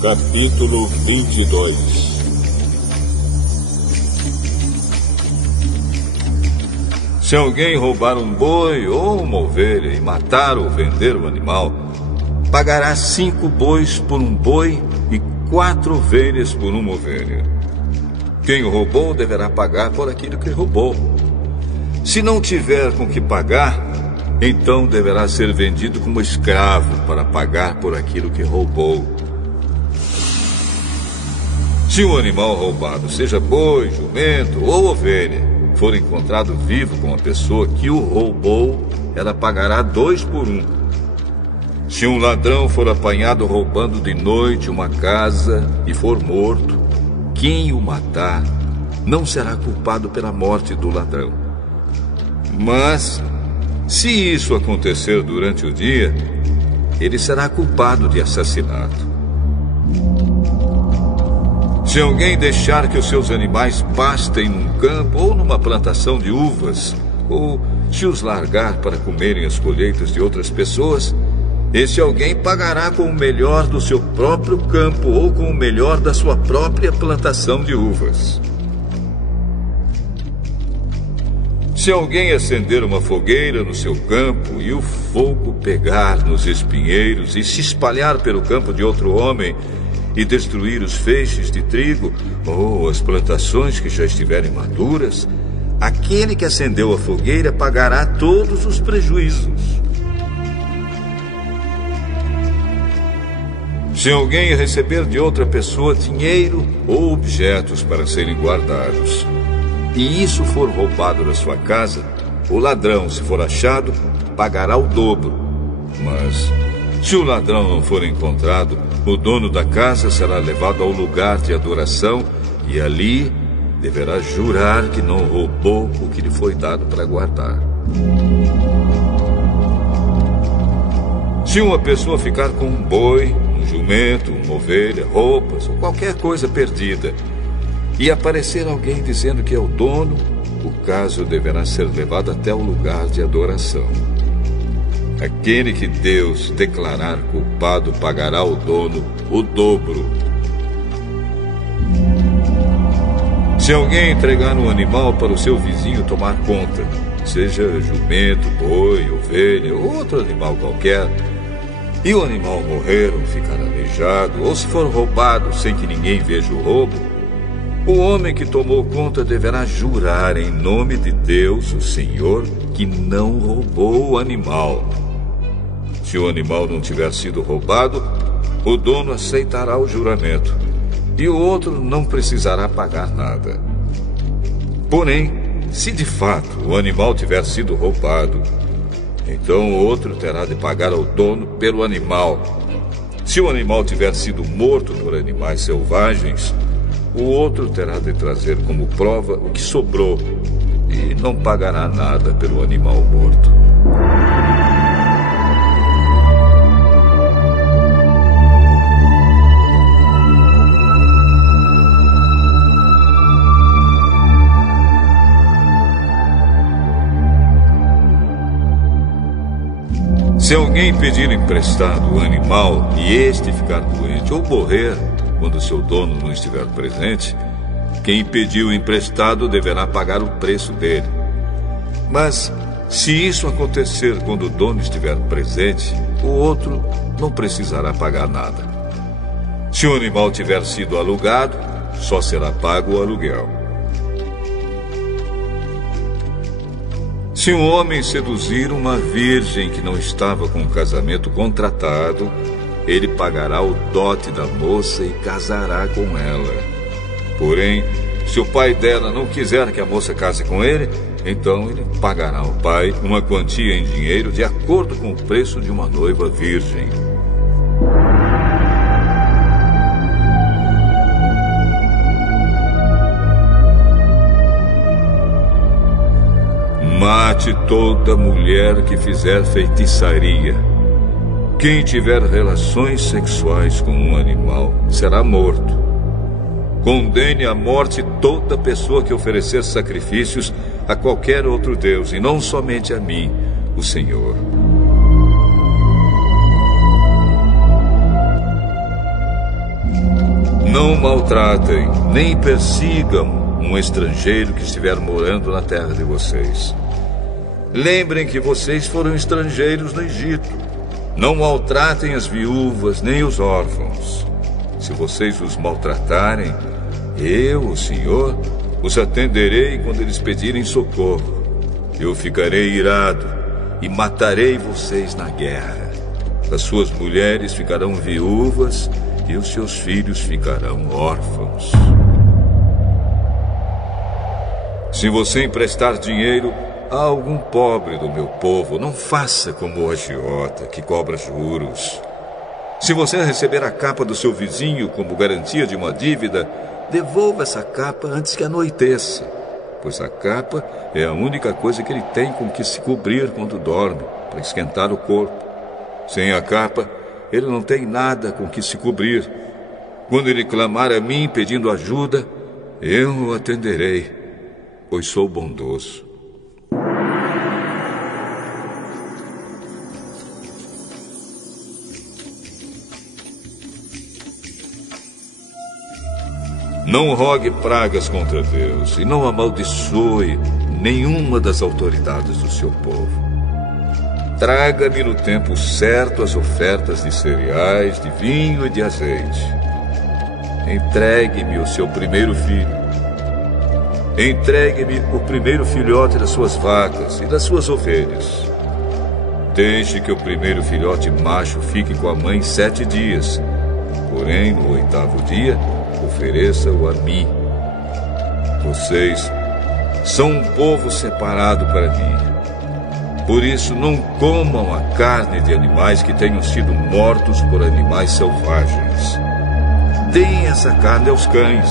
Capítulo 22. Se alguém roubar um boi ou uma ovelha e matar ou vender o animal, pagará 5 bois por um boi e 4 ovelhas por uma ovelha. Quem o roubou deverá pagar por aquilo que roubou. Se não tiver com que pagar, então deverá ser vendido como escravo para pagar por aquilo que roubou. Se um animal roubado, seja boi, jumento ou ovelha, for encontrado vivo com a pessoa que o roubou, ela pagará 2 por 1. Se um ladrão for apanhado roubando de noite uma casa e for morto, quem o matar não será culpado pela morte do ladrão. Mas, se isso acontecer durante o dia, ele será culpado de assassinato. Se alguém deixar que os seus animais pastem num campo ou numa plantação de uvas, ou se os largar para comerem as colheitas de outras pessoas, esse alguém pagará com o melhor do seu próprio campo ou com o melhor da sua própria plantação de uvas. Se alguém acender uma fogueira no seu campo e o fogo pegar nos espinheiros e se espalhar pelo campo de outro homem e destruir os feixes de trigo ou as plantações que já estiverem maduras, aquele que acendeu a fogueira pagará todos os prejuízos. Se alguém receber de outra pessoa dinheiro ou objetos para serem guardados, e isso for roubado da sua casa, o ladrão, se for achado, pagará o dobro. Mas, se o ladrão não for encontrado, o dono da casa será levado ao lugar de adoração e ali deverá jurar que não roubou o que lhe foi dado para guardar. Se uma pessoa ficar com um boi, um jumento, uma ovelha, roupas ou qualquer coisa perdida, e aparecer alguém dizendo que é o dono, o caso deverá ser levado até o lugar de adoração. Aquele que Deus declarar culpado pagará ao dono o dobro. Se alguém entregar um animal para o seu vizinho tomar conta, seja jumento, boi, ovelha ou outro animal qualquer, e o animal morrer ou ficar aleijado, ou se for roubado sem que ninguém veja o roubo, o homem que tomou conta deverá jurar em nome de Deus, o Senhor, que não roubou o animal. Se o animal não tiver sido roubado, o dono aceitará o juramento e o outro não precisará pagar nada. Porém, se de fato o animal tiver sido roubado, então o outro terá de pagar ao dono pelo animal. Se o animal tiver sido morto por animais selvagens, o outro terá de trazer como prova o que sobrou e não pagará nada pelo animal morto. Se alguém pedir emprestado o animal e este ficar doente ou morrer quando seu dono não estiver presente, quem pediu emprestado deverá pagar o preço dele. Mas, se isso acontecer quando o dono estiver presente, o outro não precisará pagar nada. Se o animal tiver sido alugado, só será pago o aluguel. Se um homem seduzir uma virgem que não estava com o casamento contratado, ele pagará o dote da moça e casará com ela. Porém, se o pai dela não quiser que a moça case com ele, então ele pagará ao pai uma quantia em dinheiro de acordo com o preço de uma noiva virgem. Mate toda mulher que fizer feitiçaria. Quem tiver relações sexuais com um animal será morto. Condene à morte toda pessoa que oferecer sacrifícios a qualquer outro Deus, e não somente a mim, o Senhor. maltratem, nem persigam um estrangeiro que estiver morando na terra de vocês. Lembrem que vocês foram estrangeiros no Egito. Não maltratem as viúvas nem os órfãos. Se vocês os maltratarem, eu, o Senhor, os atenderei quando eles pedirem socorro. Eu ficarei irado e matarei vocês na guerra. As suas mulheres ficarão viúvas e os seus filhos ficarão órfãos. Se você emprestar dinheiro a algum pobre do meu povo, não faça como o agiota, que cobra juros. Se você receber a capa do seu vizinho como garantia de uma dívida, devolva essa capa antes que anoiteça, pois a capa é a única coisa que ele tem com que se cobrir quando dorme, para esquentar o corpo. Sem a capa, ele não tem nada com que se cobrir. Quando ele clamar a mim pedindo ajuda, eu o atenderei, pois sou bondoso. Não rogue pragas contra Deus e não amaldiçoe nenhuma das autoridades do seu povo. Traga-me no tempo certo as ofertas de cereais, de vinho e de azeite. Entregue-me o seu primeiro filho. Entregue-me o primeiro filhote das suas vacas e das suas ovelhas. Deixe que o primeiro filhote macho fique com a mãe 7 dias. Porém, no 8º dia, ofereça-o a mim. Vocês são um povo separado para mim. Por isso, não comam a carne de animais que tenham sido mortos por animais selvagens. Deem essa carne aos cães